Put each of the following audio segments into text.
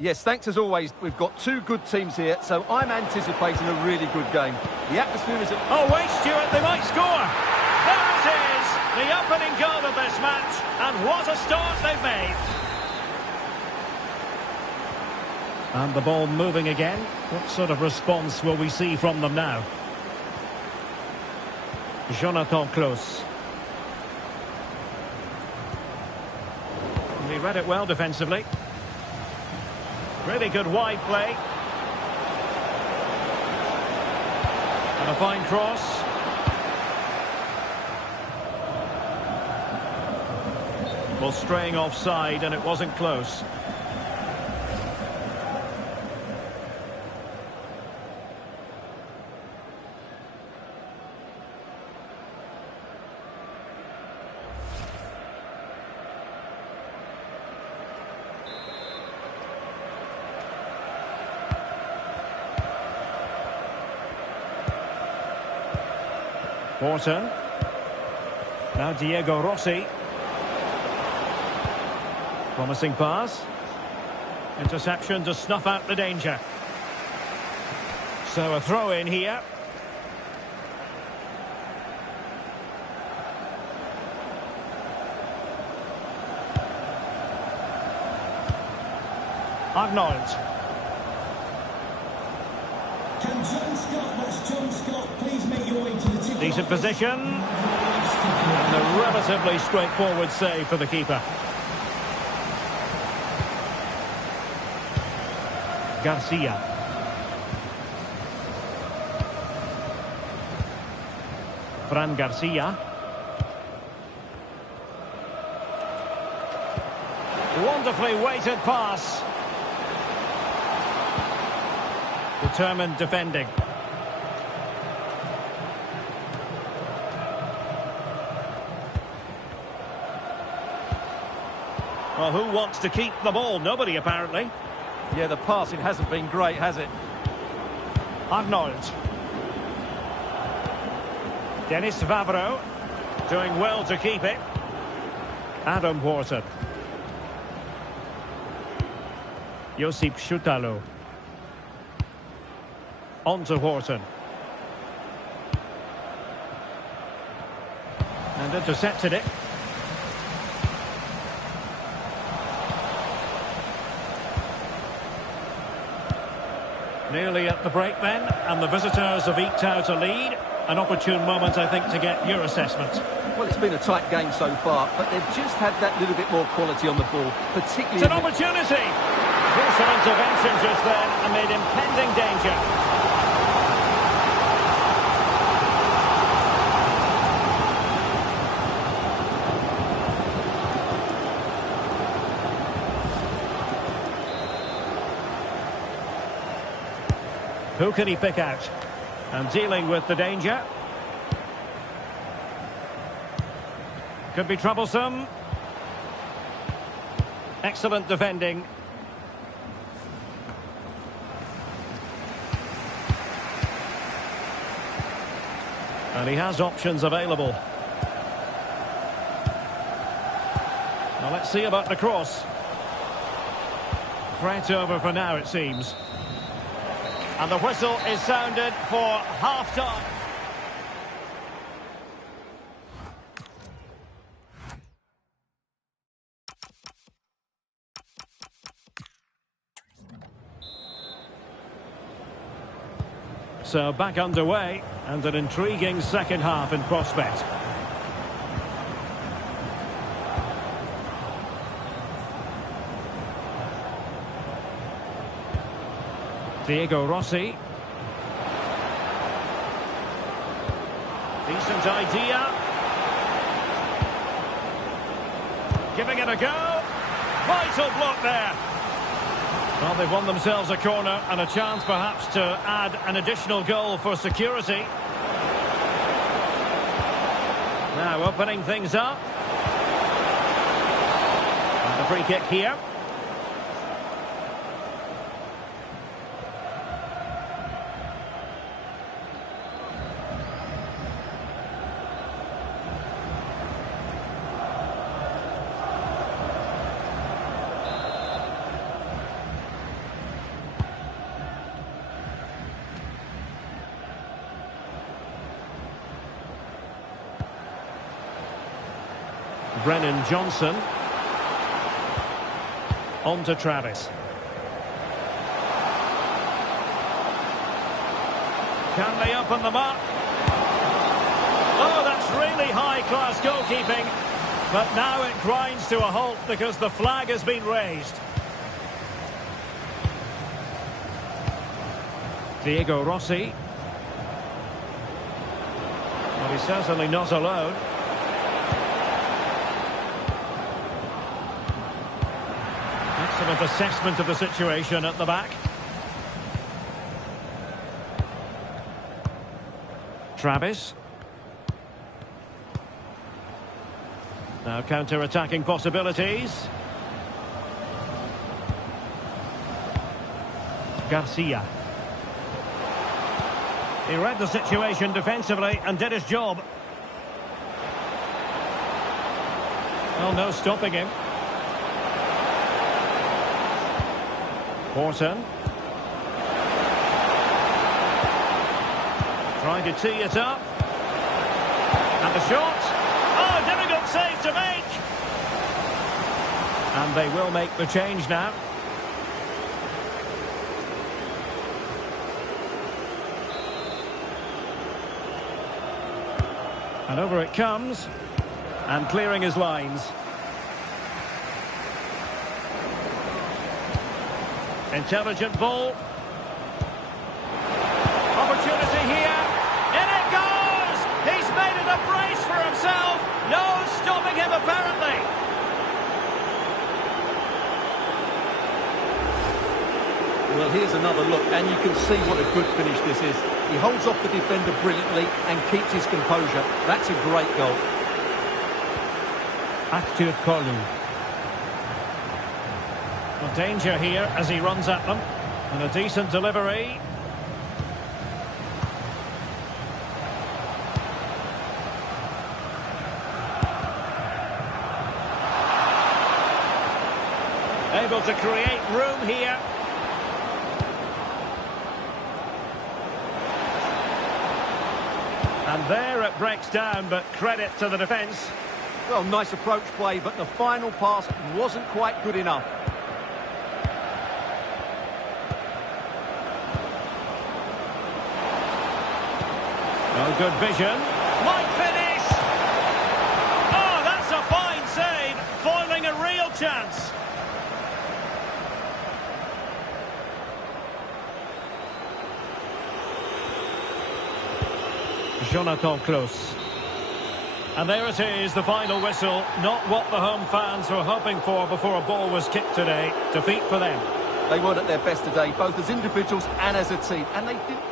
Yes, thanks as always. We've got two good teams here, so I'm anticipating a really good game. The atmosphere is... Oh, wait, Stuart, they might score. There it is, the opening goal of this match, and what a start they've made. And the ball moving again. What sort of response will we see from them now? Jonathan Klaus. He read it well defensively. Really good wide play. And a fine cross. Well, straying offside, and it wasn't close. Horton. Now Diego Rossi. Promising pass. Interception to snuff out the danger. So a throw in here. Arnold. Can John Scott, that's John Scott, please make your way to the tip. Decent position. And a relatively straightforward save for the keeper. Garcia. Fran Garcia. Wonderfully weighted pass. Determined defending. Well, who wants to keep the ball? Nobody, apparently. Yeah, the passing hasn't been great, has it? Arnold. Dennis Vavro doing well to keep it. Adam Horton. Josip Schutalo. On to Horton. And intercepted it. Nearly at the break then, and the visitors have eked out a lead. An opportune moment, I think, to get your assessment. Well, it's been a tight game so far, but they've just had that little bit more quality on the ball, particularly... It's an opportunity! Crucial intervention just then amid impending danger. Who can he pick out? And dealing with the danger. Could be troublesome. Excellent defending. And he has options available. Now let's see about the cross. Threat over for now, it seems. And the whistle is sounded for half-time. So back underway, and an intriguing second half in prospect. Diego Rossi. Decent idea. Giving it a go. Vital block there. Well, they've won themselves a corner and a chance perhaps to add an additional goal for security. Now opening things up. And the free kick here. Brennan Johnson. On to Travis. Can they open them up? Oh, that's really high-class goalkeeping. But now it grinds to a halt because the flag has been raised. Diego Rossi. Well, he's certainly not alone. Excellent assessment of the situation at the back. Travis. Now counter-attacking possibilities. Garcia. He read the situation defensively and did his job. Well, no stopping him. Horton. Trying to tee it up. And the shot. Oh, difficult save to make. And they will make the change now. And over it comes. And clearing his lines. Intelligent ball. Opportunity here. In it goes! He's made it a brace for himself. No stopping him, apparently. Well, here's another look, and you can see what a good finish this is. He holds off the defender brilliantly and keeps his composure. That's a great goal. Active Kolu. Well, danger here as he runs at them. And a decent delivery. Able to create room here. And there it breaks down, but credit to the defence. Well, nice approach play, but the final pass wasn't quite good enough. Oh, good vision. Might finish! Oh, that's a fine save, foiling a real chance. Jonathan Klaus. And there it is, the final whistle. Not what the home fans were hoping for before a ball was kicked today. Defeat for them. They weren't at their best today, both as individuals and as a team, and they didn't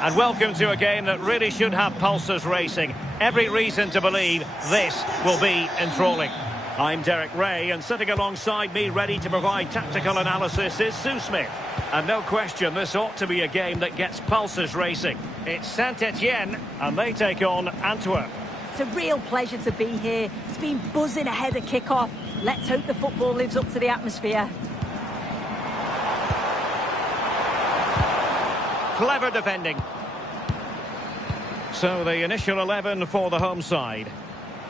And welcome to a game that really should have pulses racing. Every reason to believe this will be enthralling. I'm Derek Ray, and sitting alongside me ready to provide tactical analysis is Sue Smith. And no question, this ought to be a game that gets pulses racing. It's Saint-Etienne, and they take on Antwerp. It's a real pleasure to be here. It's been buzzing ahead of kick-off. Let's hope the football lives up to the atmosphere. Clever defending. So the initial 11 for the home side.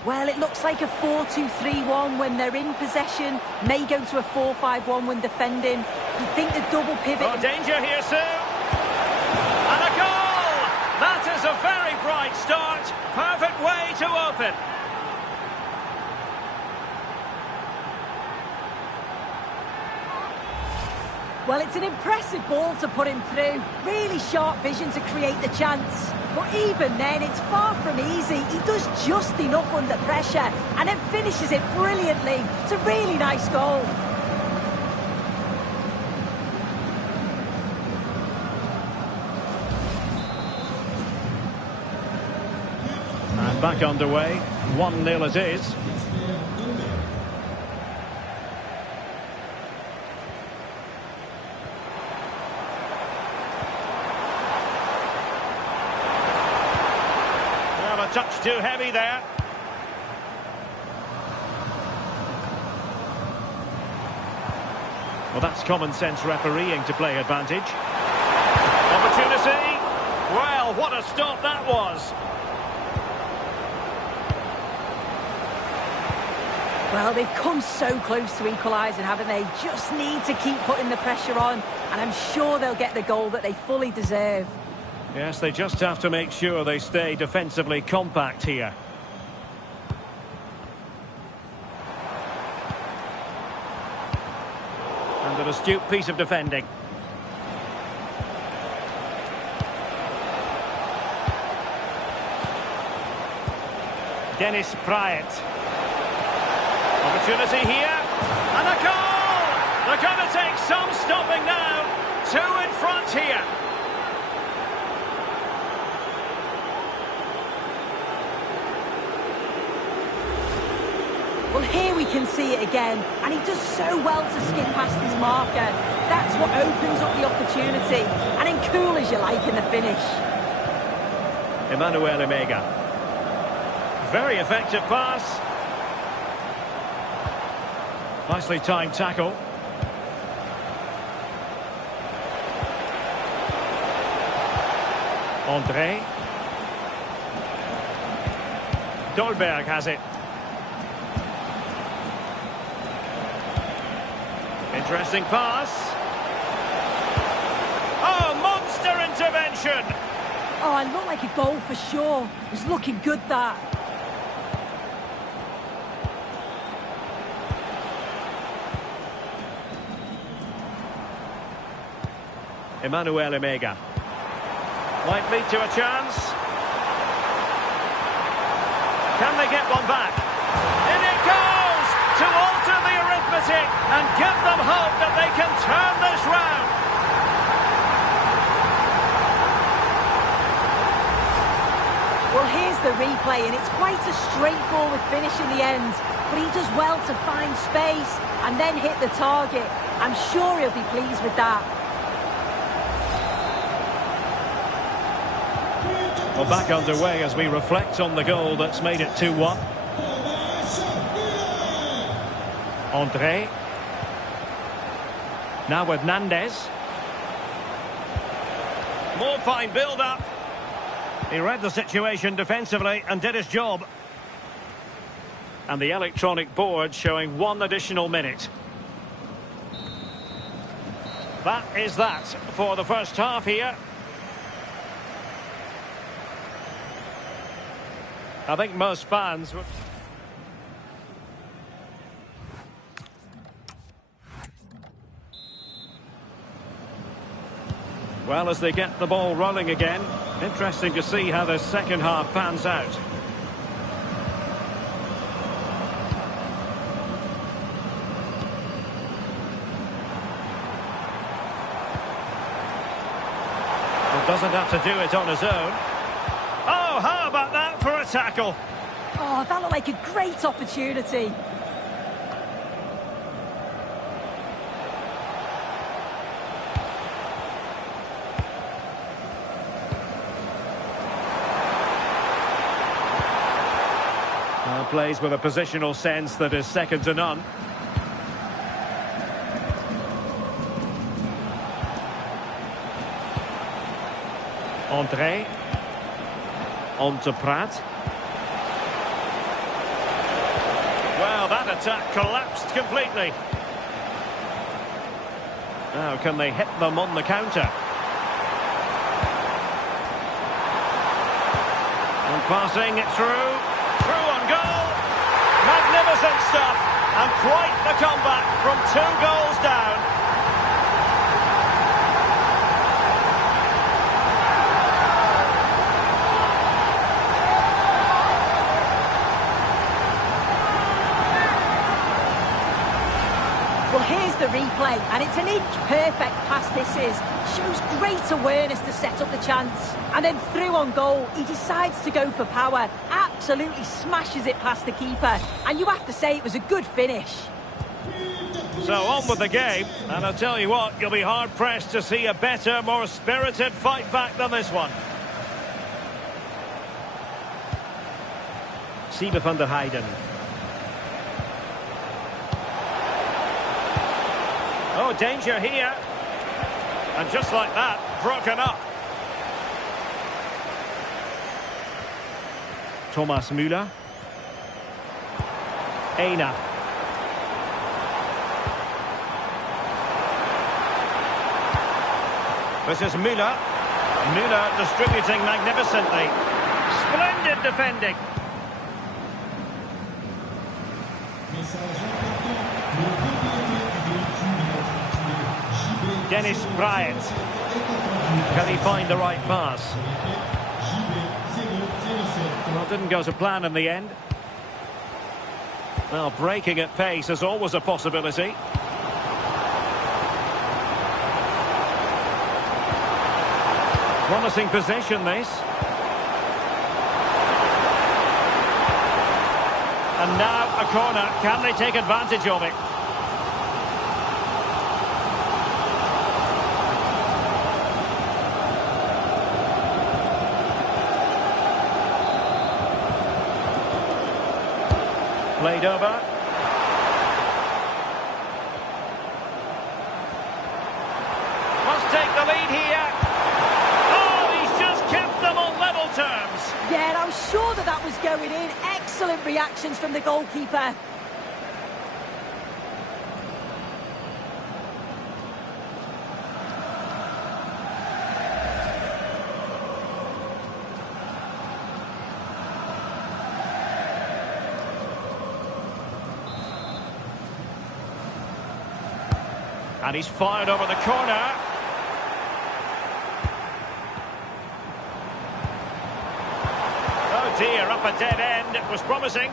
Well, it looks like a 4-2-3-1 when they're in possession. May go to a 4-5-1 when defending. You think the double pivot... Oh, danger here, Sue. And a goal! That is a very bright start. Perfect way to open. Well, it's an impressive ball to put him through. Really sharp vision to create the chance. But even then, it's far from easy. He does just enough under pressure and then finishes it brilliantly. It's a really nice goal. And back underway. 1-0 it is. Touch too heavy there. Well, that's common sense refereeing to play advantage. Opportunity. Well, what a stop that was. Well, they've come so close to equalising, haven't they? Just need to keep putting the pressure on, and I'm sure they'll get the goal that they fully deserve. Yes, they just have to make sure they stay defensively compact here. And an astute piece of defending. Dennis Pryatt. Opportunity here. And a goal! They're going to take some stopping now. 2 in front here. Well, here we can see it again, and he does so well to skip past his marker. That's what opens up the opportunity, and then cool as you like in the finish. Emmanuel Emega. Very effective pass. Nicely timed tackle. André. Dolberg has it. Interesting pass. Oh, monster intervention! Oh, it looked like a goal for sure. It was looking good, that. Emmanuel Emega. Might lead to a chance. Can they get one back? In it goes! To alter the arithmetic and give them hope that they can turn this round. Well, here's the replay, and it's quite a straightforward finish in the end. But he does well to find space and then hit the target. I'm sure he'll be pleased with that. Well, back underway as we reflect on the goal that's made it 2-1. André. Now with Nandez. More fine build-up. He read the situation defensively and did his job. And the electronic board showing 1 additional minute. That is that for the first half here. I think most fans would... Well, as they get the ball rolling again, interesting to see how the second half pans out. Well, Doesn't have to do it on his own. Oh, how about that for a tackle? Oh, that looked like a great opportunity. Well, plays with a positional sense that is second to none. André. On to Pratt. Well, that attack collapsed completely. Now, can they hit them on the counter? And passing it through on goal. Magnificent stuff, and quite the comeback from 2 goals down. Well, here's the replay, and it's an inch-perfect pass this is. Shows great awareness to set up the chance. And then through on goal, he decides to go for power. Absolutely smashes it past the keeper. And you have to say it was a good finish. So on with the game, and I'll tell you what, you'll be hard-pressed to see a better, more spirited fight back than this one. Siebe van der Heijden. Oh, danger here. And just like that, broken up. Thomas Müller. Eina. This is Müller. Müller distributing magnificently. Splendid defending. Dennis Bryant. Can he find the right pass? Well, didn't go to plan in the end. Well, breaking at pace is always a possibility. Promising position, this. And now a corner. Can they take advantage of it? Played over. Must take the lead here. Oh, he's just kept them on level terms. Yeah, I was sure that was going in. Excellent reactions from the goalkeeper. And he's fired over the corner. Oh dear, up a dead end. It was promising.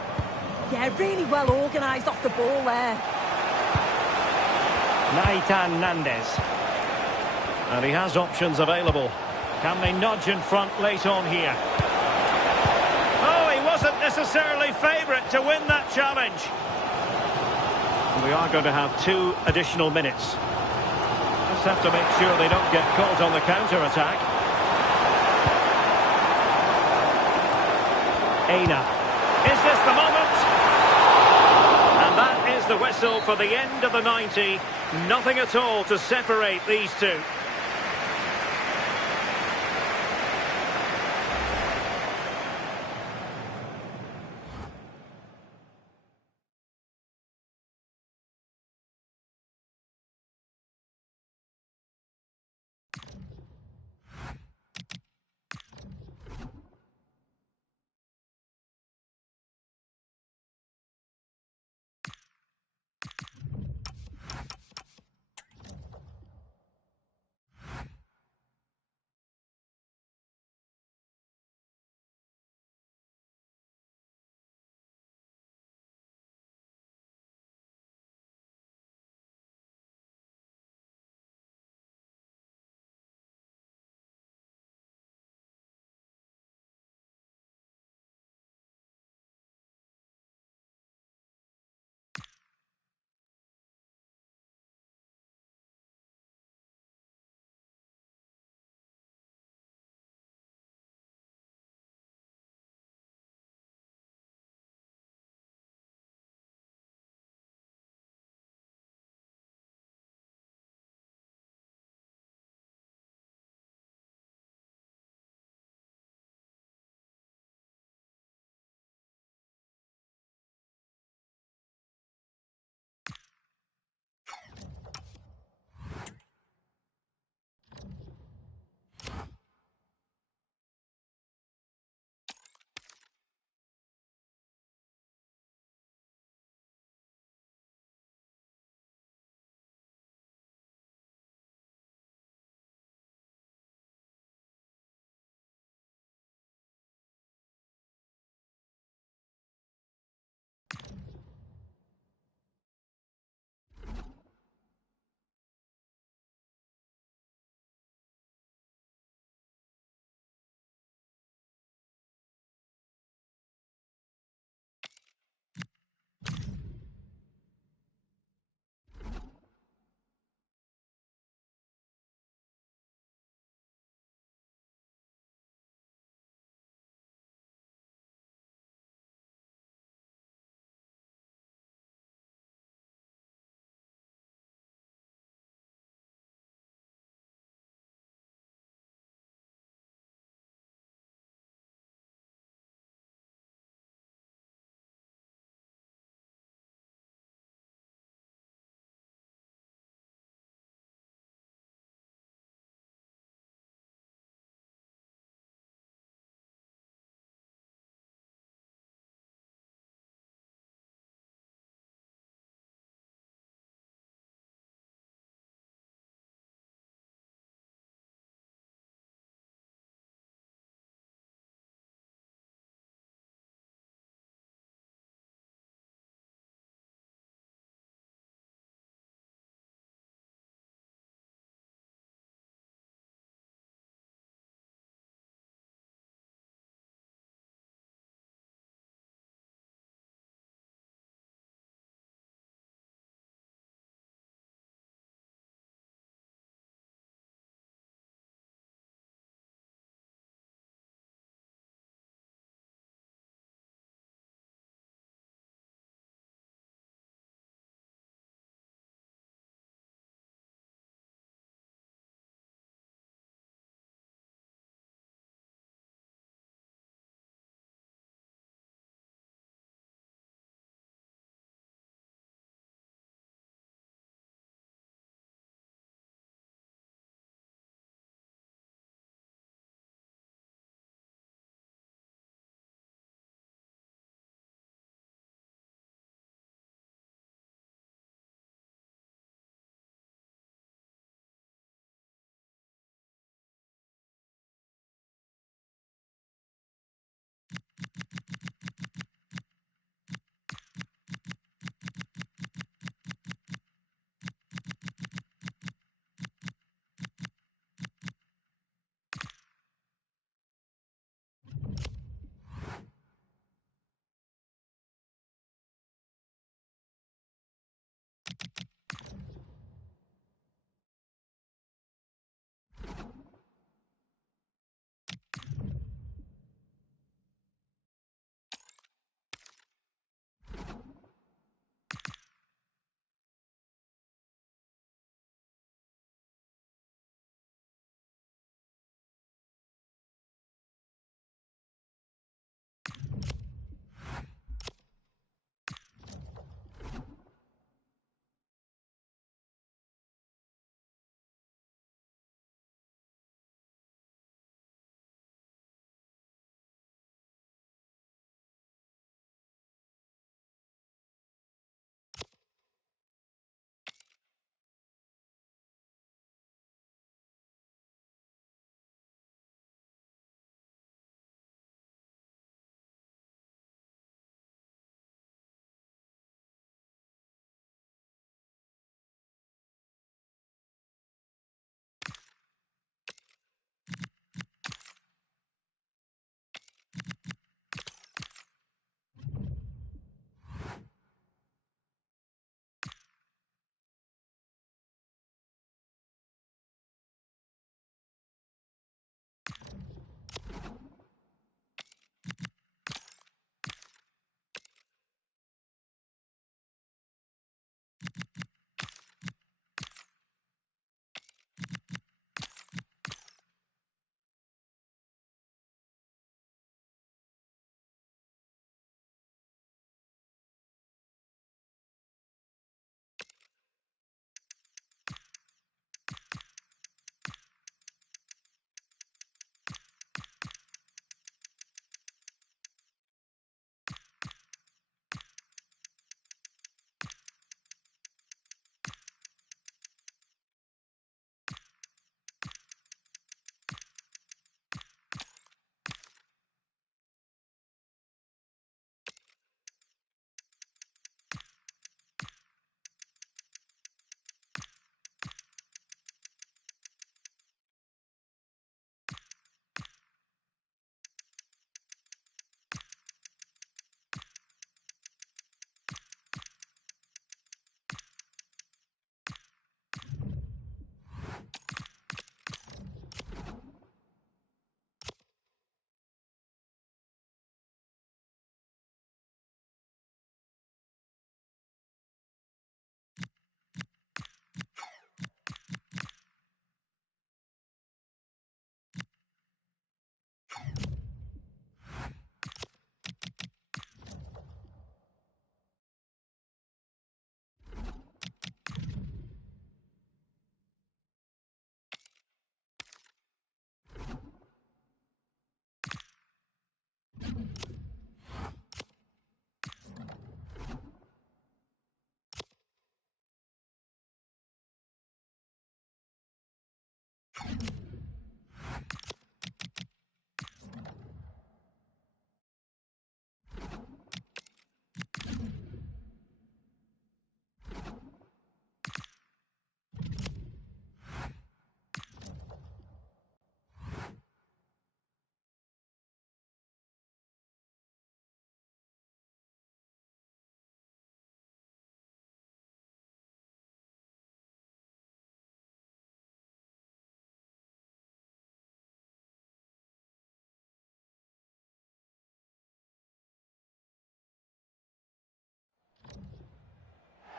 Yeah, really well organised off the ball there. Naitan Nandez. And he has options available. Can they nudge in front late on here? Oh, he wasn't necessarily favourite to win that challenge. We are going to have 2 additional minutes. Just have to make sure they don't get caught on the counter-attack. Eina. Is this the moment? And that is the whistle for the end of the 90. Nothing at all to separate these two.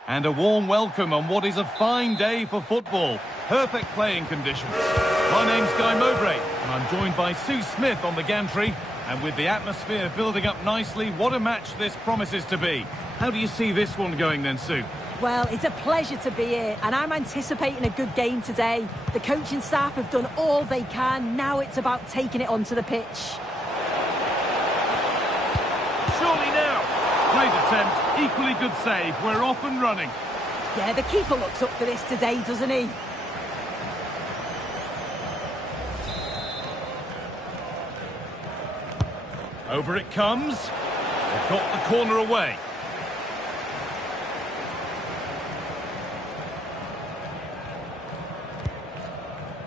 And a warm welcome on what is a fine day for football. Perfect playing conditions. My name's Guy Mowbray, and I'm joined by Sue Smith on the gantry. And with the atmosphere building up nicely, what a match this promises to be. How do you see this one going then, Sue? Well, it's a pleasure to be here, and I'm anticipating a good game today. The coaching staff have done all they can. Now it's about taking it onto the pitch. Surely now. Great attempt, equally good save. We're off and running. Yeah, the keeper looks up for this today, doesn't he? Over it comes. They've got the corner away.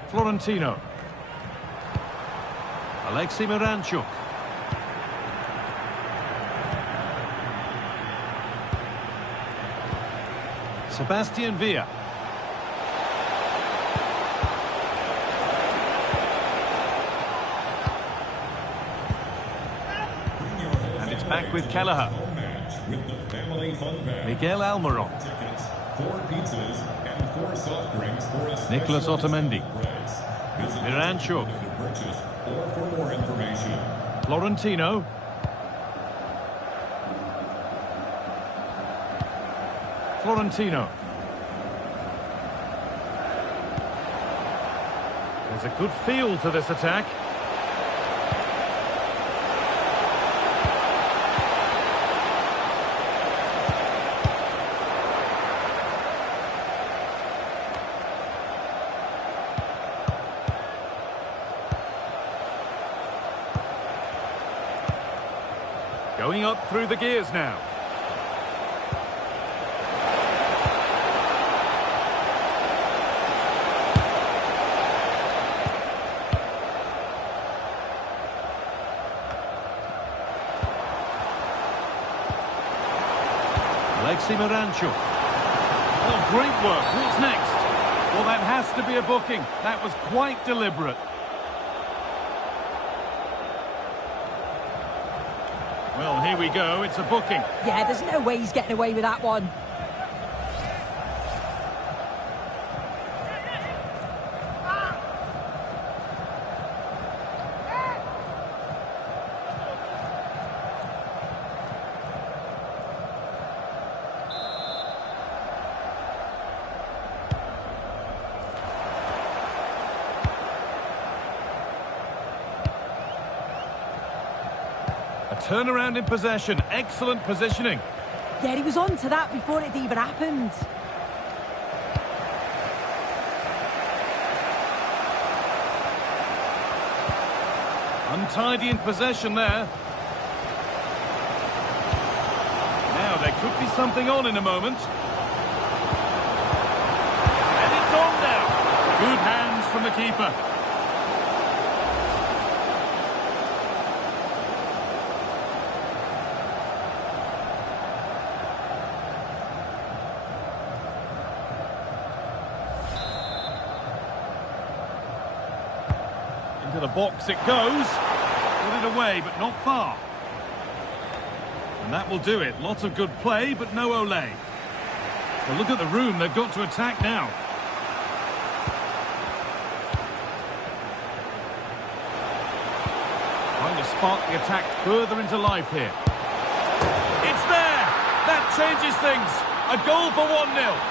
Florentino. Alexei Miranchuk. Sebastian Villa. And it's back with Kelleher. Miguel Almiron. 4 pizzas and 4 soft drinks for a Nicolas Otamendi. Miranchuk. or for more information. Florentino. Florentino. There's a good feel to this attack. Going up through the gears now. Alexei Miranchuk. Oh, great work. What's next? Well, that has to be a booking. That was quite deliberate. Well, here we go. It's a booking. Yeah, there's no way he's getting away with that one. Turnaround in possession. Excellent positioning. Yeah, he was on to that before it even happened. Untidy in possession there. Now, there could be something on in a moment. And it's on now. Good hands from the keeper. Into the box it goes. Put it away, but not far. And that will do it. Lots of good play, but no Olé. Well, look at the room. They've got to attack now. Trying to spark the attack further into life here. It's there! That changes things. A goal for 1-0.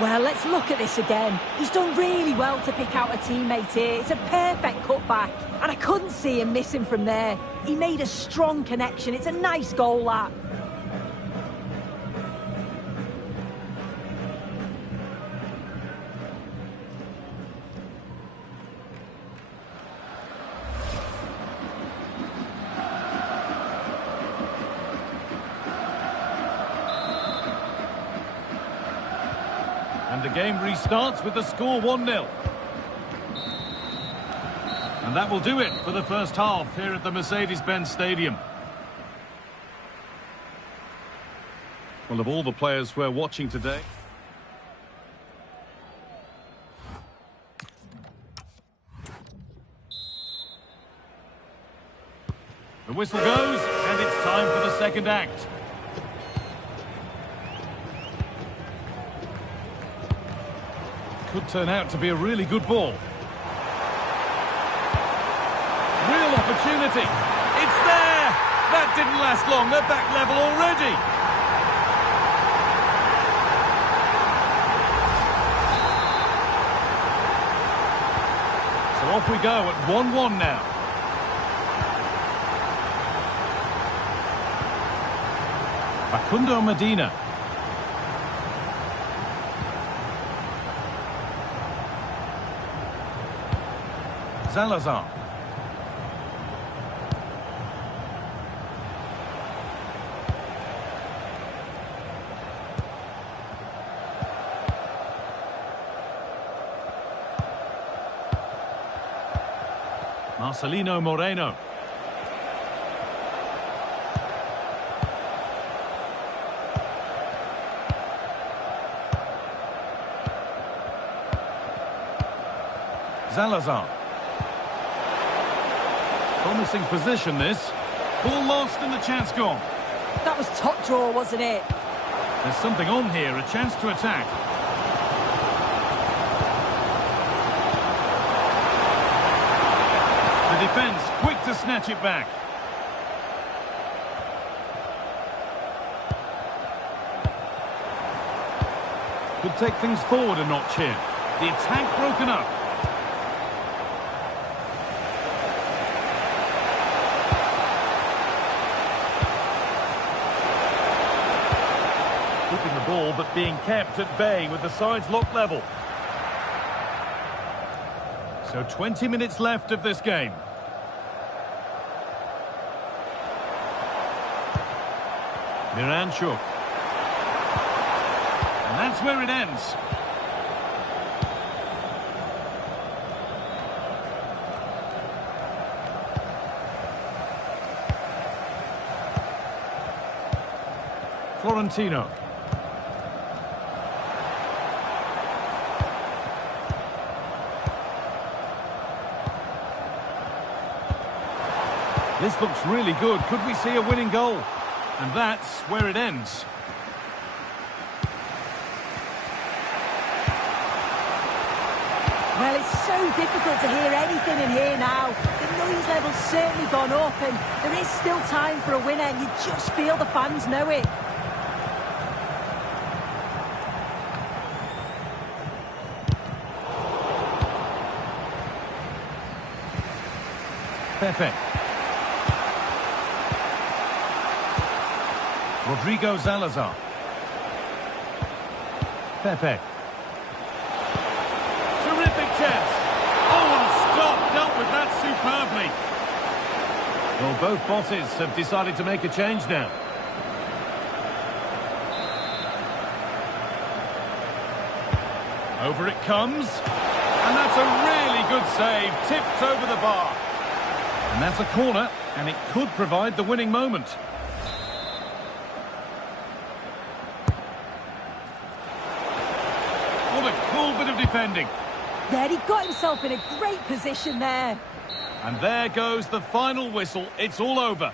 Well, let's look at this again. He's done really well to pick out a teammate here. It's a perfect cutback, and I couldn't see him missing from there. He made a strong connection. It's a nice goal, that. And the game restarts with the score 1-0. And that will do it for the first half here at the Mercedes-Benz Stadium. Well, of all the players we're watching today... The whistle goes, and it's time for the second act. Could turn out to be a really good ball. Real opportunity. It's there! That didn't last long. They're back level already. So off we go at 1-1 now. Facundo Medina. Salazar. Marcelino Moreno. Salazar. Promising position, this. Ball lost and the chance gone. That was top draw, wasn't it? There's something on here, a chance to attack. The defence quick to snatch it back. Could take things forward a notch here. The attack broken up. Keeping the ball, but being kept at bay with the sides locked level. So 20 minutes left of this game. Miranchuk. And that's where it ends. Florentino. This looks really good. Could we see a winning goal? And that's where it ends. Well, it's so difficult to hear anything in here now. The noise level's certainly gone up, and there is still time for a winner. You just feel the fans know it. Pepe. Rodrigo Salazar. Pepe. Terrific chance. Oh, what a stop. Dealt with that superbly. Well, both bosses have decided to make a change now. Over it comes. And that's a really good save. Tipped over the bar. And that's a corner, and it could provide the winning moment. What a cool bit of defending. Yeah, he got himself in a great position there. And there goes the final whistle. It's all over.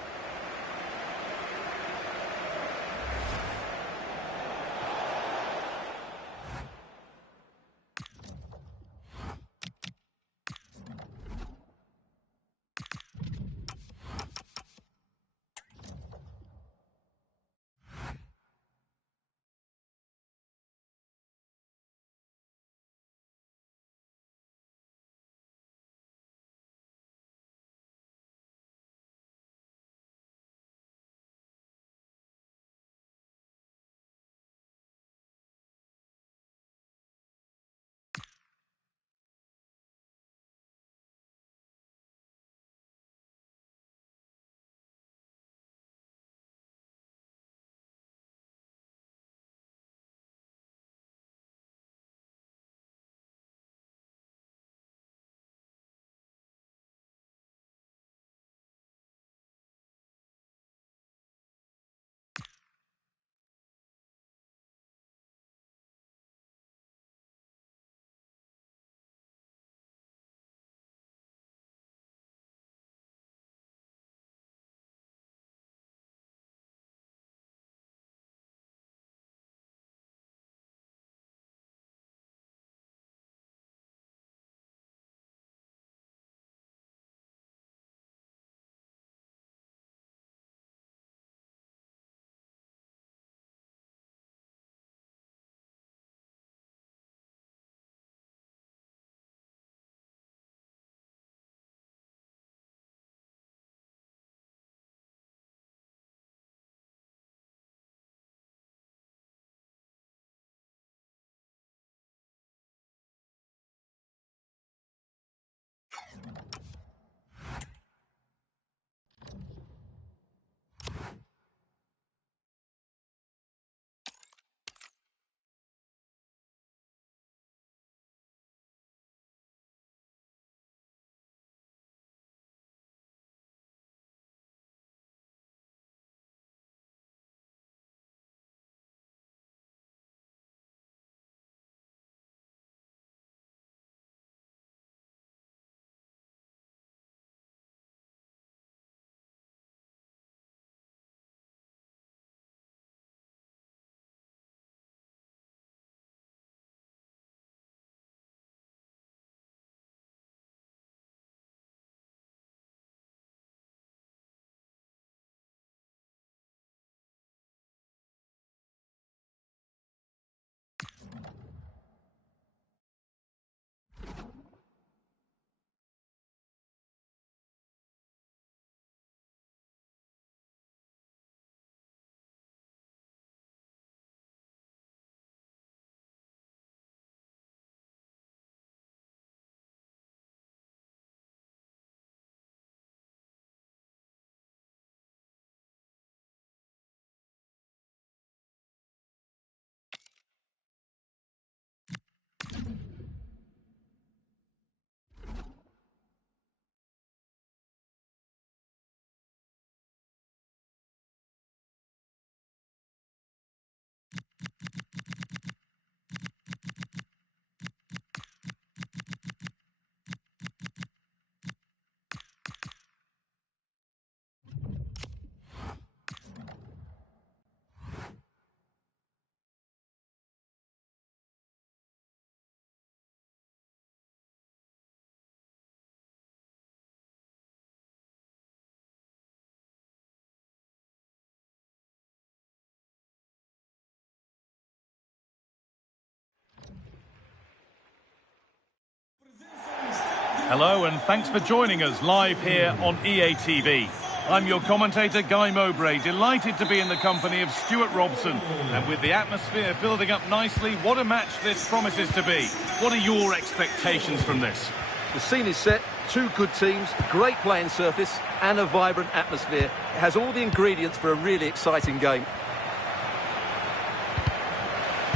Hello and thanks for joining us live here on EA TV. I'm your commentator, Guy Mowbray, delighted to be in the company of Stuart Robson. And with the atmosphere building up nicely, what a match this promises to be. What are your expectations from this? The scene is set, two good teams, great playing surface and a vibrant atmosphere. It has all the ingredients for a really exciting game.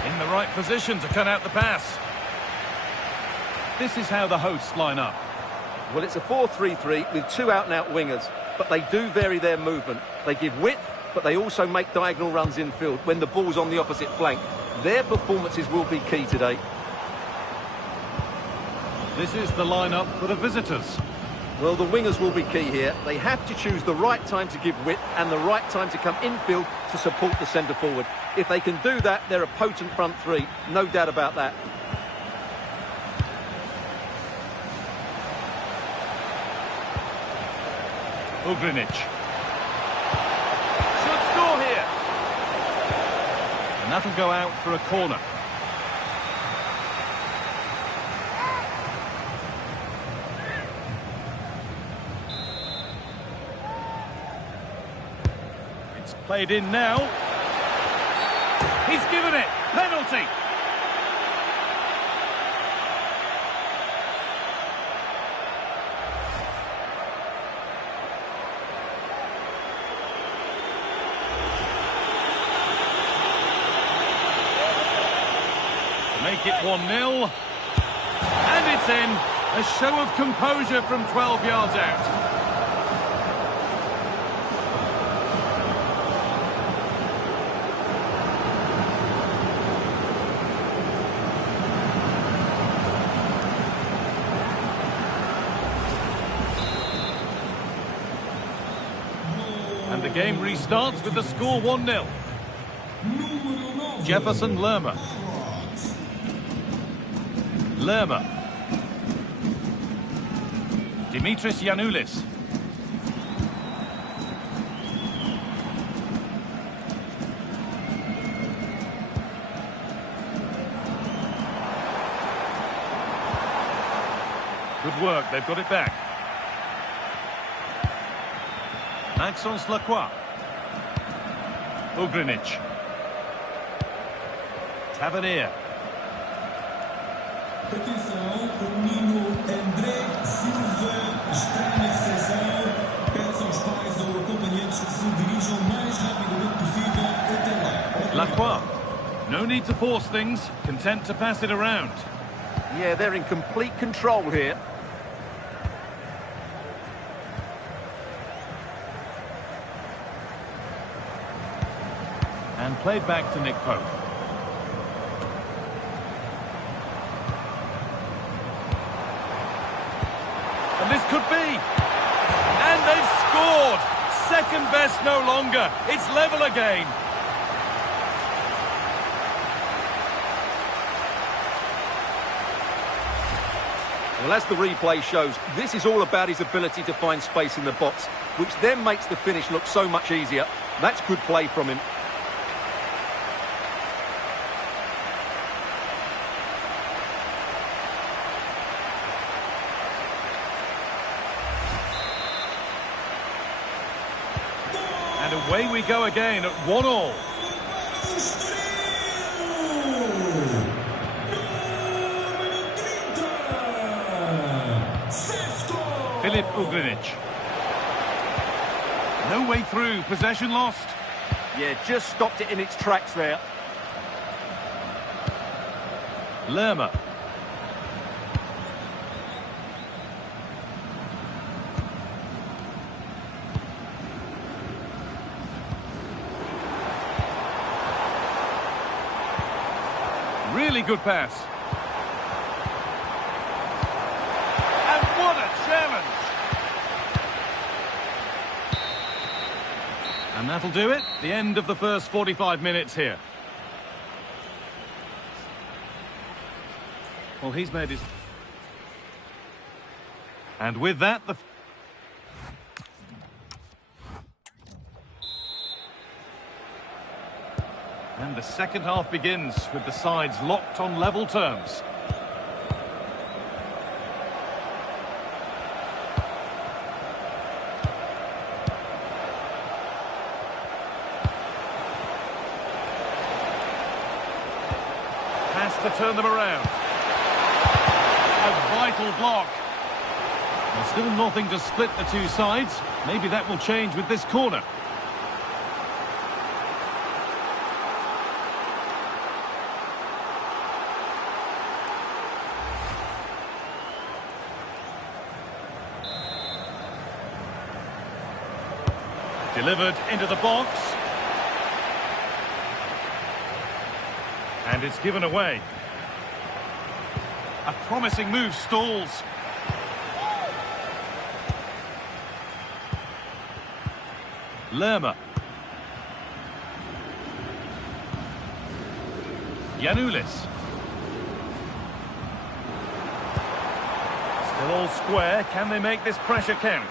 In the right position to cut out the pass. This is how the hosts line up. Well, it's a 4-3-3 with two out-and-out wingers, but they do vary their movement. They give width, but they also make diagonal runs infield when the ball's on the opposite flank. Their performances will be key today. This is the lineup for the visitors. Well, the wingers will be key here. They have to choose the right time to give width and the right time to come infield to support the centre-forward. If they can do that, they're a potent front three. No doubt about that. Ugrinic. Should score here. And that'll go out for a corner. It's played in now. He's given it. Penalty. Make it 1-0. And it's in. A show of composure from 12 yards out. And the game restarts with the score 1-0. Jefferson Lerma. Lerma. Dimitris Yanoulis. Good work, they've got it back. Maxence Lacroix. Ugrinic. Tavernier. Atenção, o menino André Silva está na recepção. Peço aos pais ou acompanhantes que se dirijam o mais rapidamente possível até lá. Lacroix. No need to force things, content to pass it around. Yeah, they're in complete control here. And played back to Nick Pope. And this could be. And they've scored. Second best no longer. It's level again. Well, as the replay shows, this is all about his ability to find space in the box, which then makes the finish look so much easier. That's good play from him. And away we go again at 1-1. Filip Ugrinic. No way through, possession lost. Yeah, just stopped it in its tracks there. Lerma. Really good pass. And what a challenge! And that'll do it. The end of the first 45 minutes here. Well, he's made his... And with that, the... And the second half begins with the sides locked on level terms. to turn them around. A vital block. There's still nothing to split the two sides. Maybe that will change with this corner. Delivered into the box. And it's given away. A promising move stalls. Lerma. Giannoulis. Still all square. Can they make this pressure count?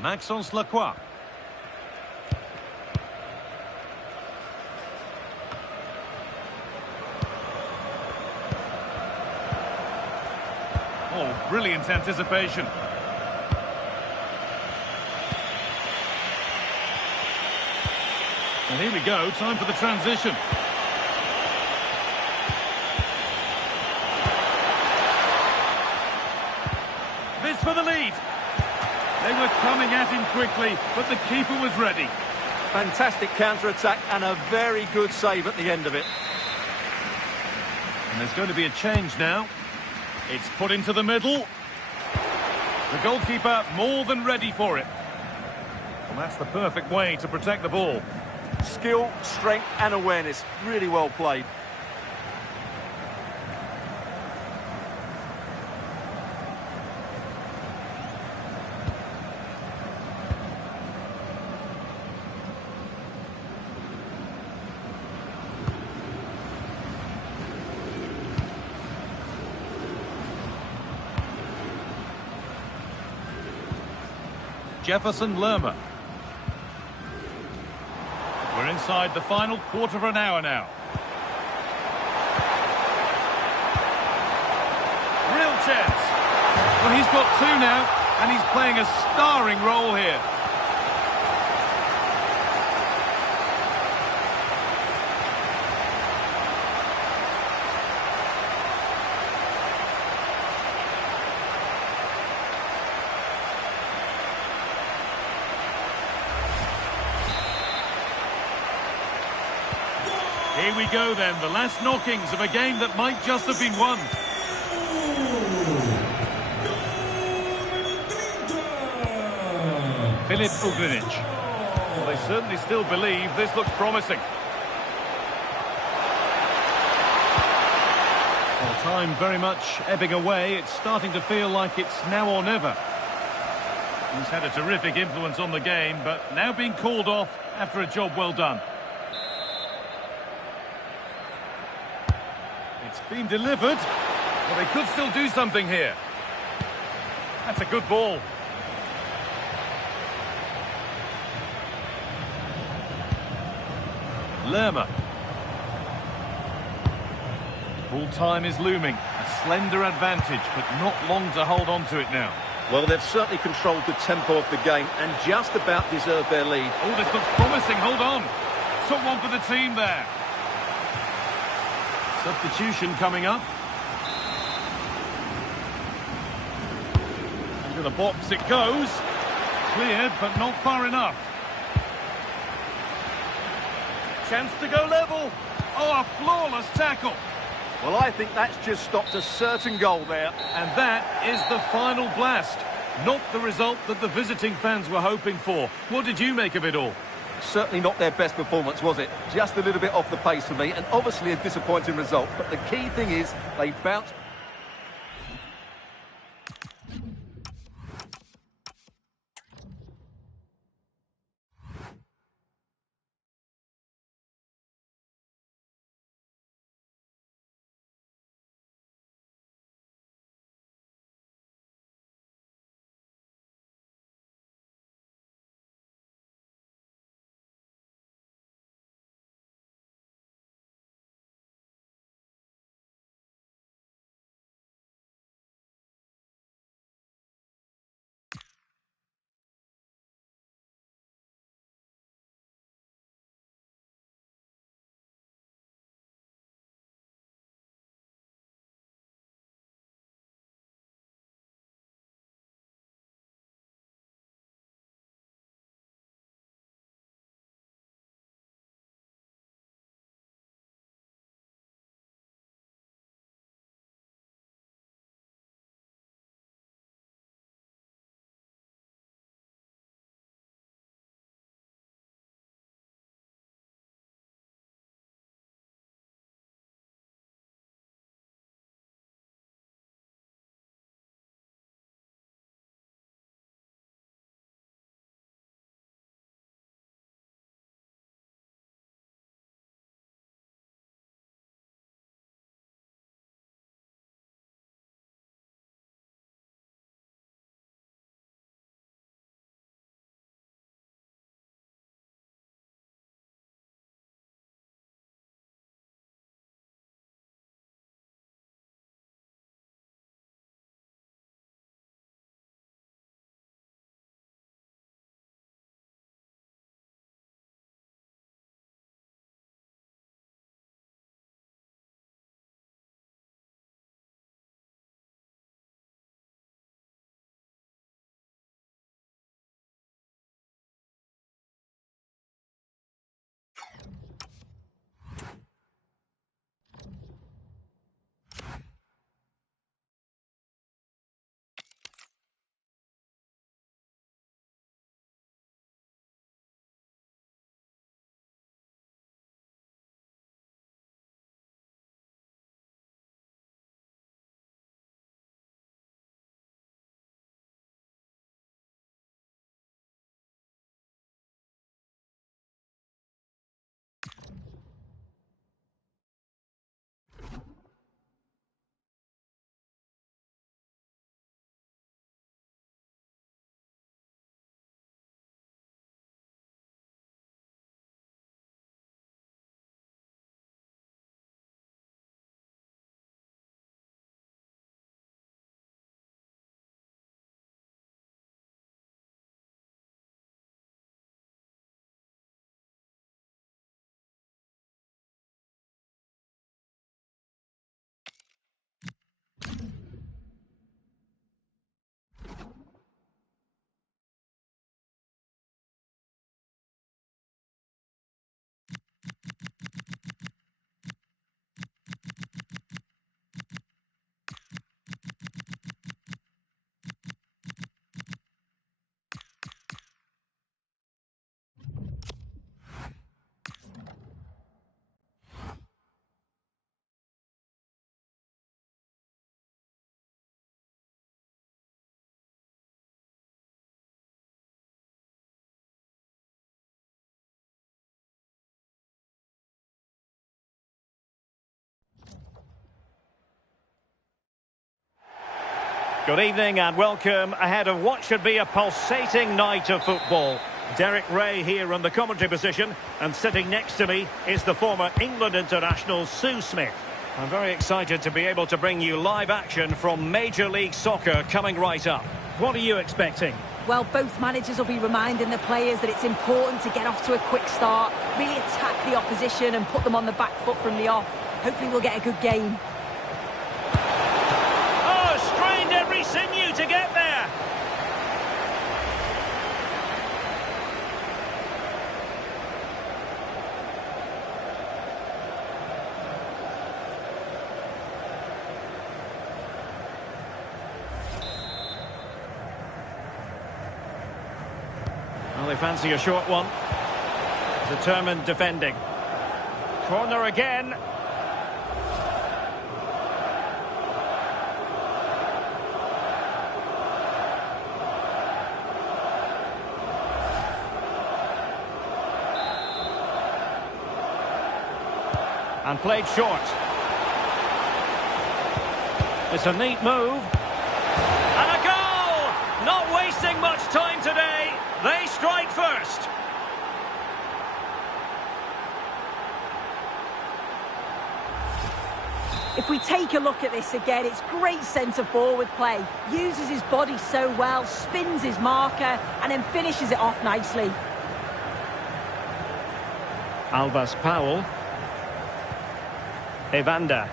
Maxence Lacroix. Oh, brilliant anticipation. And here we go, time for the transition. This for the lead. They were coming at him quickly, but the keeper was ready. Fantastic counter-attack and a very good save at the end of it. And there's going to be a change now. It's put into the middle. The goalkeeper more than ready for it. And that's the perfect way to protect the ball. Skill, strength and awareness. Really well played. Jefferson Lerma. We're inside the final quarter of an hour now. Real chance. Well, he's got two now, and he's playing a starring role here. Here we go then, the last knockings of a game that might just have been won. Filip Ugrinic. Well, they certainly still believe this looks promising. Well, time very much ebbing away. It's starting to feel like it's now or never. He's had a terrific influence on the game, but now being called off after a job well done. It's been delivered. Well, they could still do something here. That's a good ball. Lerma. Full time is looming. A slender advantage, but not long to hold on to it now. Well, they've certainly controlled the tempo of the game and just about deserved their lead. Oh, this looks promising. Hold on. Took one for the team there. Substitution coming up. Into the box it goes. Cleared, but not far enough. Chance to go level. Oh, a flawless tackle. Well, I think that's just stopped a certain goal there. And that is the final blast. Not the result that the visiting fans were hoping for. What did you make of it all? Certainly not their best performance, was it? Just a little bit off the pace for me, and obviously a disappointing result. But the key thing is they bounced Good evening and welcome ahead of what should be a pulsating night of football. Derek Ray here in the commentary position, and sitting next to me is the former England international Sue Smith. I'm very excited to be able to bring you live action from Major League Soccer coming right up. What are you expecting? Well, both managers will be reminding the players that it's important to get off to a quick start, really attack the opposition and put them on the back foot from the off. Hopefully we'll get a good game. Strained every sinew to get there. Well, they fancy a short one. Determined defending. Corner again. And played short. It's a neat move. And a goal! Not wasting much time today. They strike first. If we take a look at this again, it's great centre-forward play. Uses his body so well, spins his marker, and then finishes it off nicely. Albas Powell. Evander.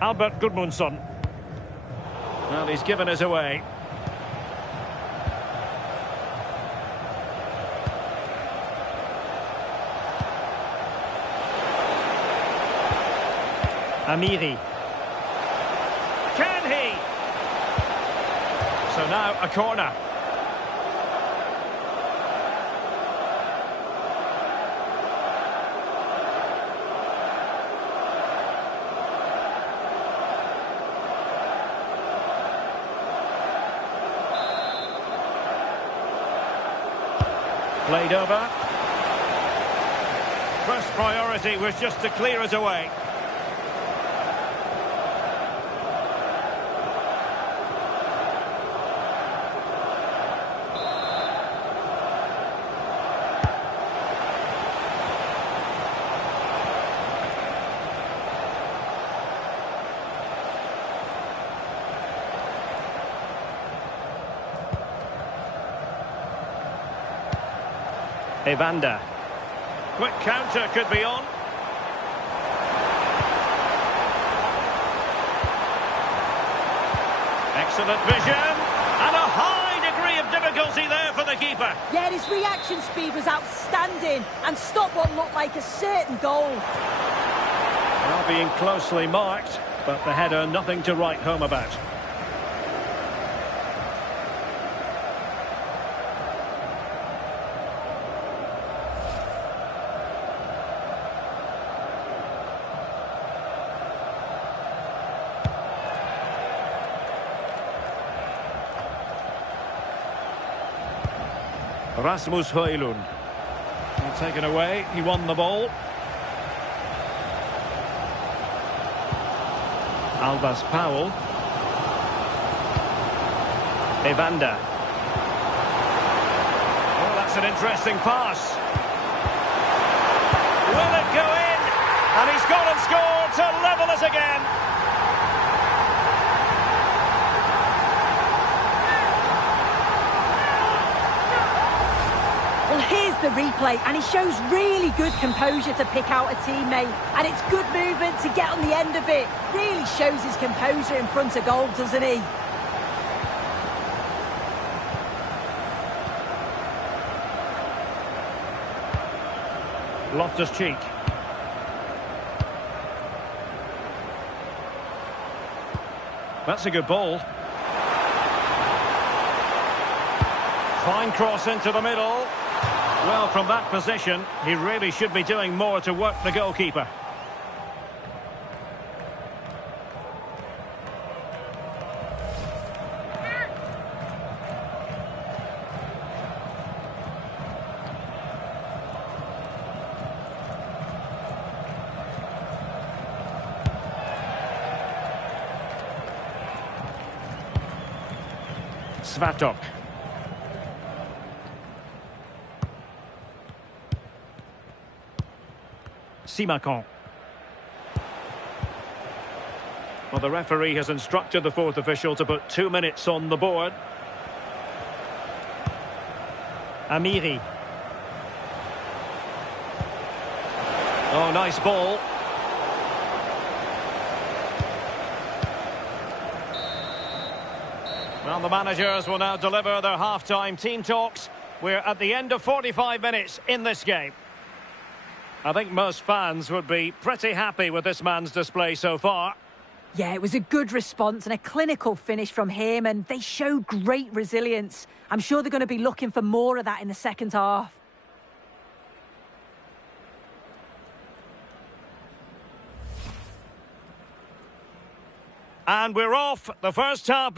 Albert Gudmundsson. Well, he's given us away. Amiri. Can he? So now a corner. Played over. First priority was just to clear us away. Evander. Quick counter could be on. Excellent vision. And a high degree of difficulty there for the keeper. Yeah, his reaction speed was outstanding and stopped what looked like a certain goal. Well, being closely marked, but the header nothing to write home about. Rasmus Højlund. Taken away, he won the ball. Albas Powell. Evander. Oh, that's an interesting pass. Will it go in? And he's gone and scored to level us again. Well, here's the replay, and he shows really good composure to pick out a teammate. And it's good movement to get on the end of it. Really shows his composure in front of goal, doesn't he? Loftus-Cheek. That's a good ball. Fine cross into the middle. Well, from that position, he really should be doing more to work the goalkeeper. Svatok. Simakon. Well, the referee has instructed the fourth official to put 2 minutes on the board. Amiri. Oh, nice ball. Well, the managers will now deliver their half-time team talks. We're at the end of 45 minutes in this game. I think most fans would be pretty happy with this man's display so far. Yeah, it was a good response and a clinical finish from him, and they showed great resilience. I'm sure they're going to be looking for more of that in the second half. And we're off. The first half.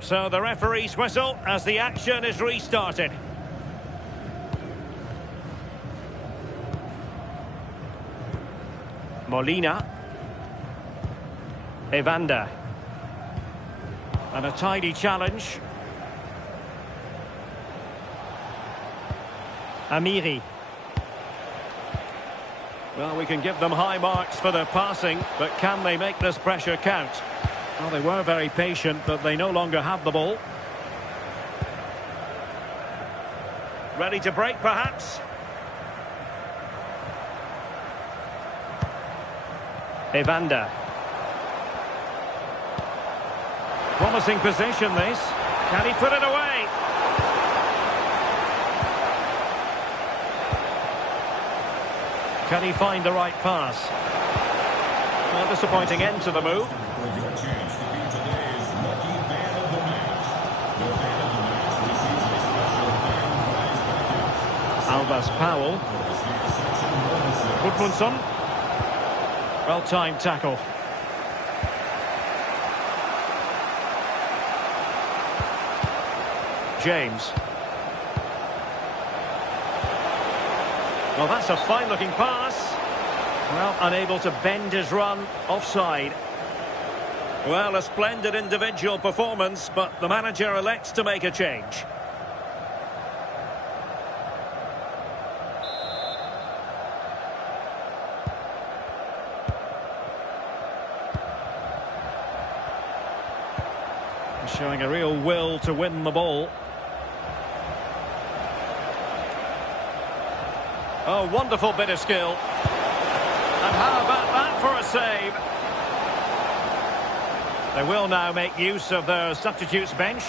So the referee's whistle as the action is restarted. Molina. Evander. And a tidy challenge. Amiri. Well, we can give them high marks for their passing, but can they make this pressure count? Well, they were very patient, but they no longer have the ball. Ready to break, perhaps? Evander. Promising position, this. Can he put it away? Can he find the right pass? Well, disappointing end to the move. Your chance to be today's lucky fan of the match. The fan of the match receives a special fan prize package. Albas Powell. Gudmundsson. Well-timed tackle. James. Well, that's a fine-looking pass. Well, unable to bend his run. Offside. Well, a splendid individual performance, but the manager elects to make a change. Showing a real will to win the ball. Oh, wonderful bit of skill. And how about that for a save? They will now make use of their substitutes bench.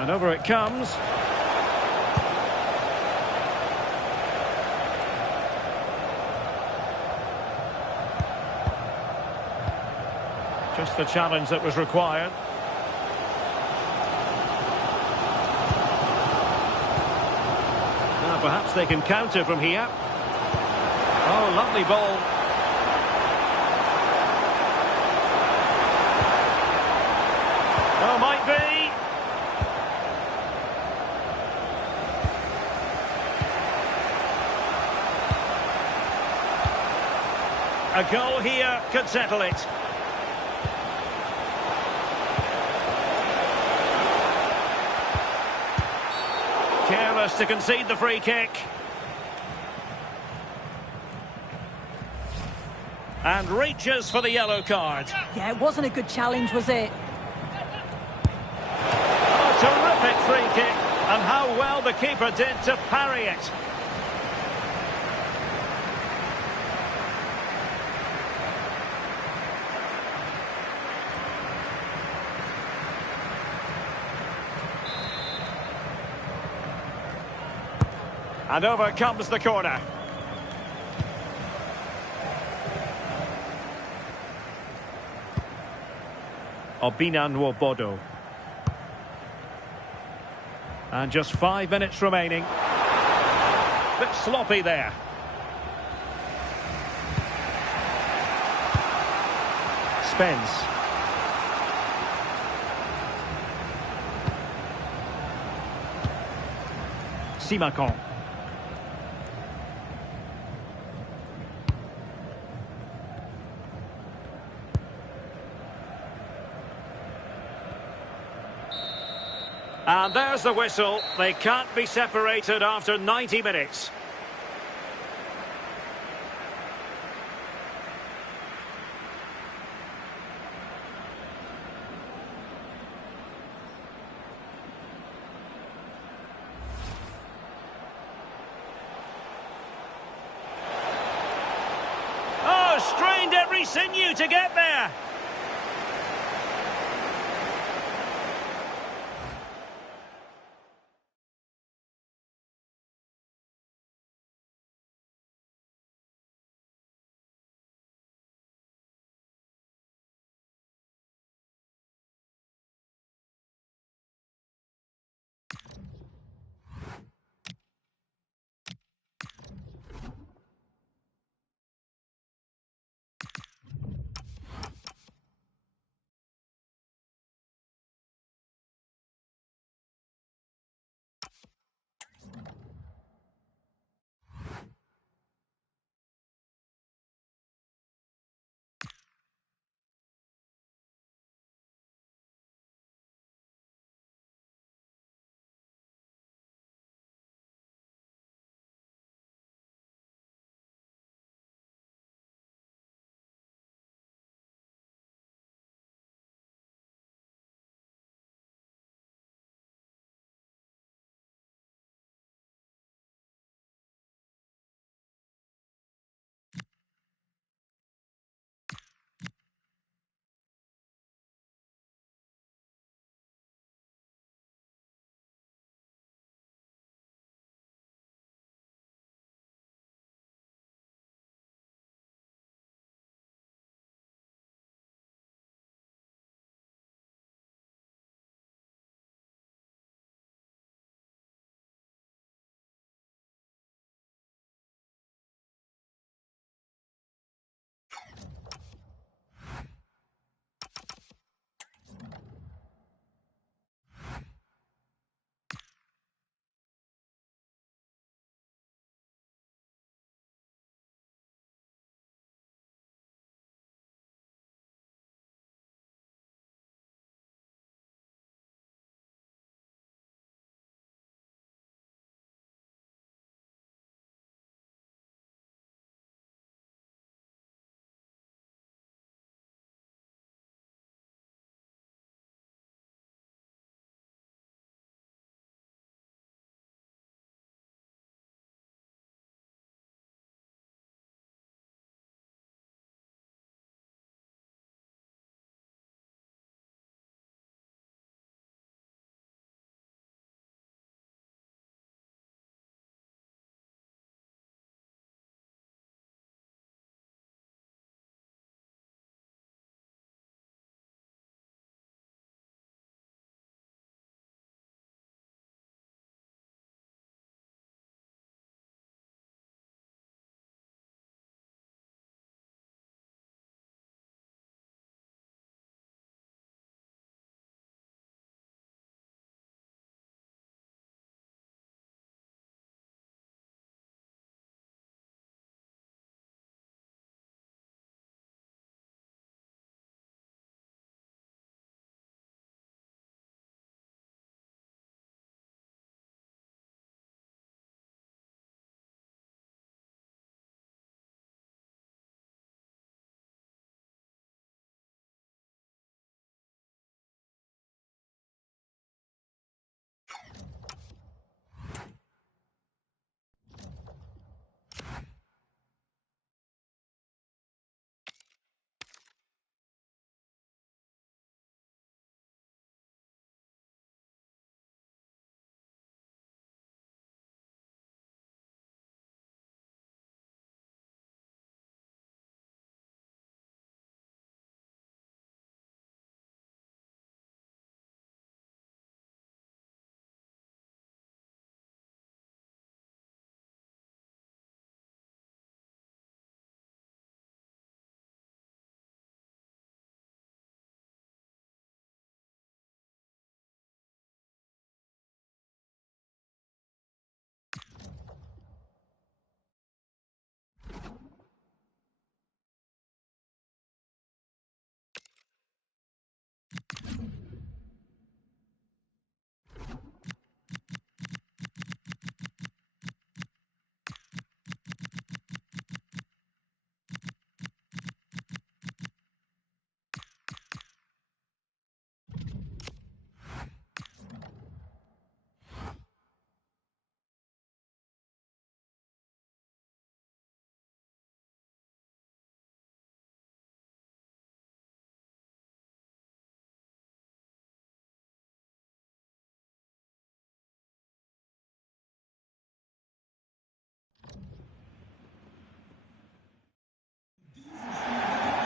And over it comes. Just the challenge that was required. Now perhaps they can counter from here. Oh, lovely ball. Oh, might be. A goal here could settle it. Careless to concede the free kick. And reaches for the yellow card. Yeah, it wasn't a good challenge, was it? Oh, terrific free kick. And how well the keeper did to parry it. And over comes the corner. Obinan Bodo. And just 5 minutes remaining. Bit sloppy there. Spence. Simakon. And there's the whistle. They can't be separated after 90 minutes. Oh, strained every sinew to get there.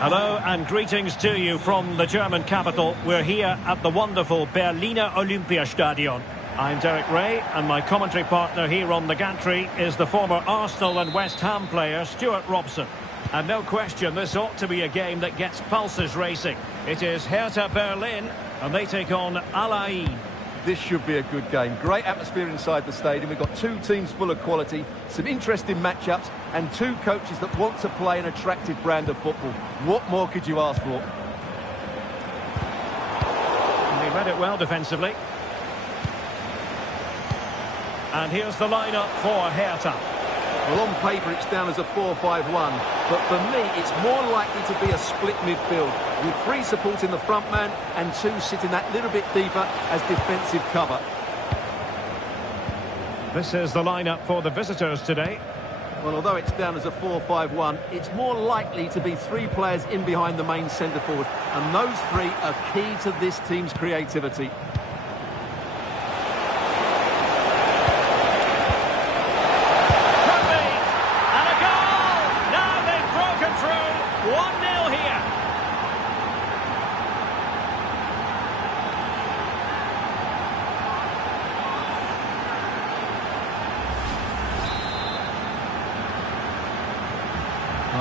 Hello and greetings to you from the German capital. We're here at the wonderful Berliner Olympiastadion. I'm Derek Ray, and my commentary partner here on the gantry is the former Arsenal and West Ham player Stuart Robson. And no question, this ought to be a game that gets pulses racing. It is Hertha Berlin, and they take on Al Ain. This should be a good game. Great atmosphere inside the stadium. We've got two teams full of quality, some interesting matchups, and two coaches that want to play an attractive brand of football. What more could you ask for? And he read it well defensively. And here's the lineup for Hertha. Well, on paper it's down as a 4-5-1, but for me it's more likely to be a split midfield, with three supporting the front man and two sitting that little bit deeper as defensive cover. This is the lineup for the visitors today. Well, although it's down as a 4-5-1, it's more likely to be three players in behind the main centre forward, and those three are key to this team's creativity.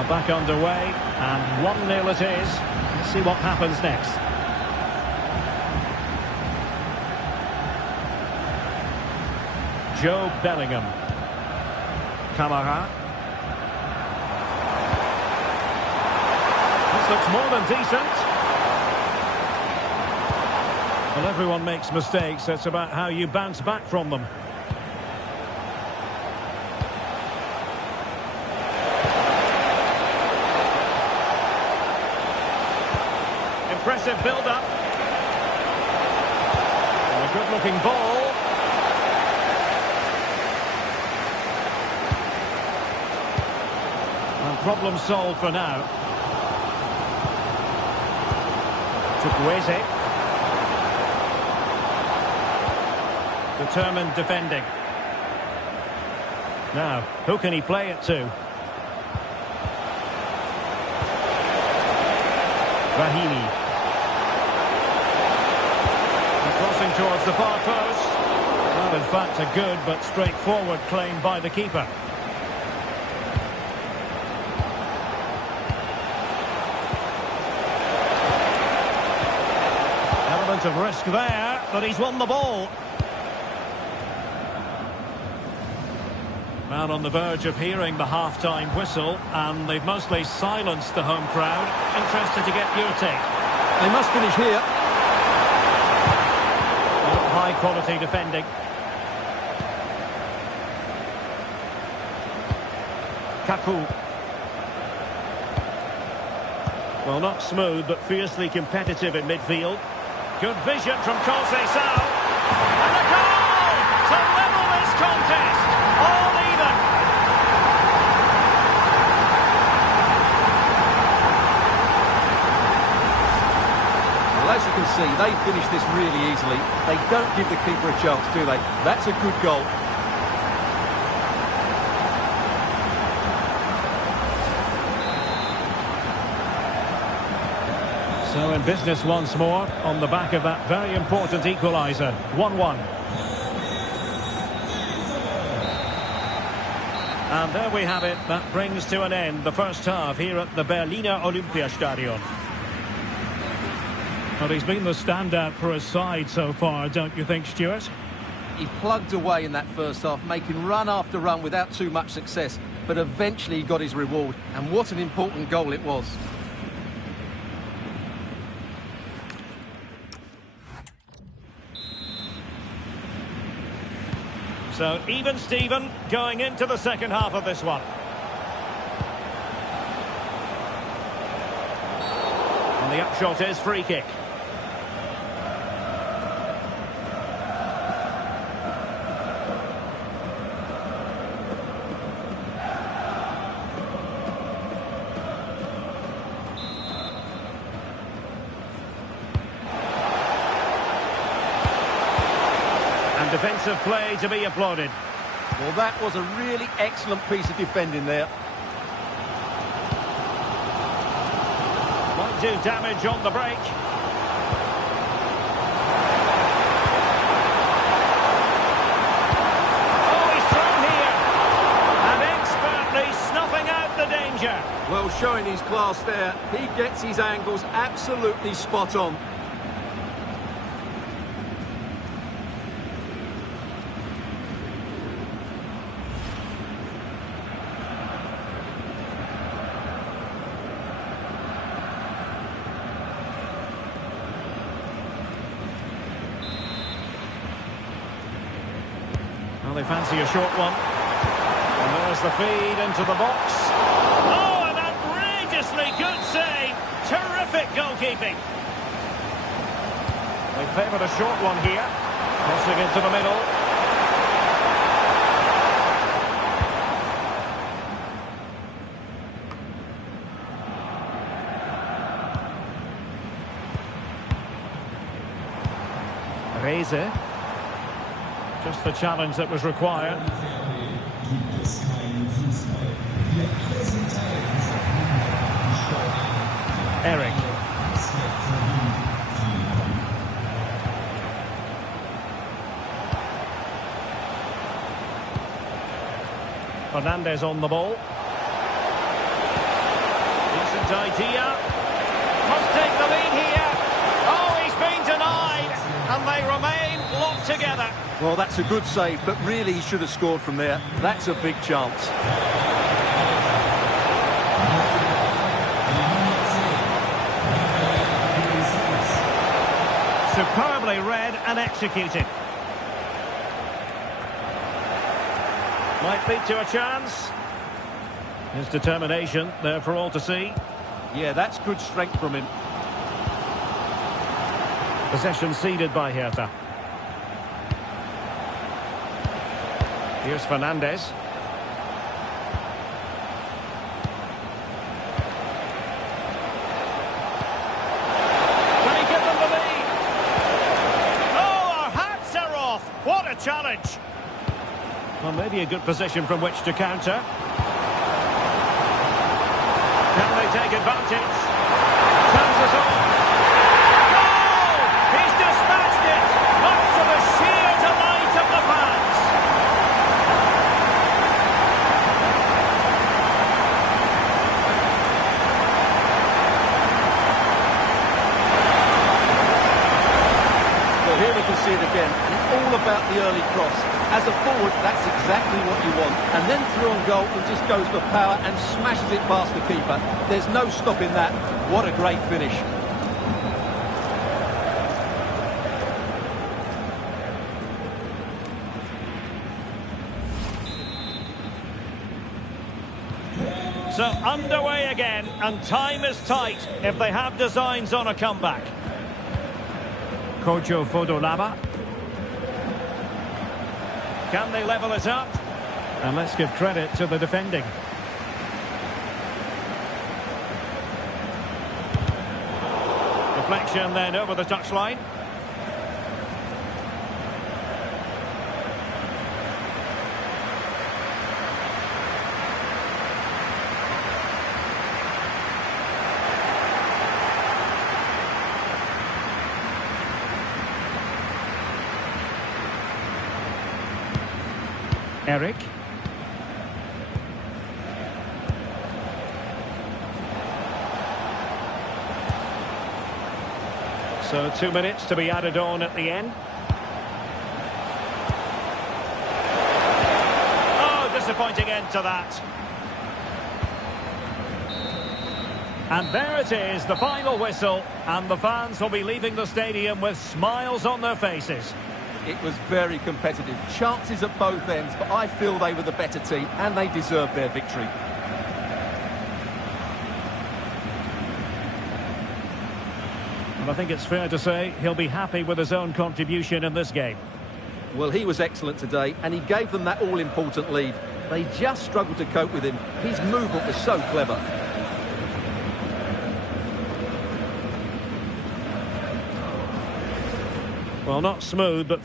Back underway, and 1-0 it is. Let's see what happens next. Joe Bellingham. Kamara. This looks more than decent. Well, everyone makes mistakes. It's about how you bounce back from them. Impressive build-up. A good-looking ball. And problem solved for now. Chukwueze. Determined defending. Now, who can he play it to? Rahimi. Crossing towards the far post. Well, in fact, a good but straightforward claim by the keeper. Element of risk there, but he's won the ball. Well, on the verge of hearing the half-time whistle, and they've mostly silenced the home crowd. Interested to get your take. They must finish here. High quality defending. Kaku. Well, not smooth, but fiercely competitive in midfield. Good vision from Conceição. And a goal to level this contest. All even. Well, as you can see, they finish this really easily. They don't give the keeper a chance, do they? That's a good goal. So in business once more, on the back of that very important equaliser. 1-1. And there we have it. That brings to an end the first half here at the Berliner Olympiastadion. Well, he's been the standout for his side so far, don't you think, Stuart? He plugged away in that first half, making run after run without too much success. But eventually he got his reward. And what an important goal it was. So even Steven going into the second half of this one. And the upshot is free kick. Defensive play to be applauded. Well, that was a really excellent piece of defending there. do damage on the break. Oh, he's through here. And expertly snuffing out the danger. Well, showing his class there. He gets his angles absolutely spot on. Well, they fancy a short one. And there's the feed into the box. Oh, an outrageously good save. Terrific goalkeeping. They favoured a short one here. Crossing into the middle. Reze. Just the challenge that was required. Eric. Fernandez on the ball. Decent idea. Must take the lead here. Oh, he's been denied. And they remain locked together. Well, that's a good save, but really he should have scored from there. That's a big chance. Superbly read and executed. Might lead to a chance. His determination there for all to see. Yeah, that's good strength from him. Possession ceded by Hertha. Here's Fernandez. Can he give them the lead? Oh, our hats are off. What a challenge. Well, maybe a good position from which to counter. Can they take advantage? Chances on. Goal! He's dispatched it, much to the sheer delight of the fans. Well, here we can see it again. It's all about the early cross. As a forward, that's exactly what you want. And then through on goal, he just goes for power and smashes it past the keeper. There's no stopping that. What a great finish. So underway again, and time is tight if they have designs on a comeback. Kojo Fodolava. Can they level it up? And let's give credit to the defending. Deflection then over the touchline. Eric. So 2 minutes to be added on at the end. Oh, disappointing end to that. And there it is, the final whistle, and the fans will be leaving the stadium with smiles on their faces. It was very competitive. Chances at both ends, but I feel they were the better team and they deserved their victory. And I think it's fair to say he'll be happy with his own contribution in this game. Well, he was excellent today and he gave them that all-important lead. They just struggled to cope with him. His movement was so clever. Well, not smooth, but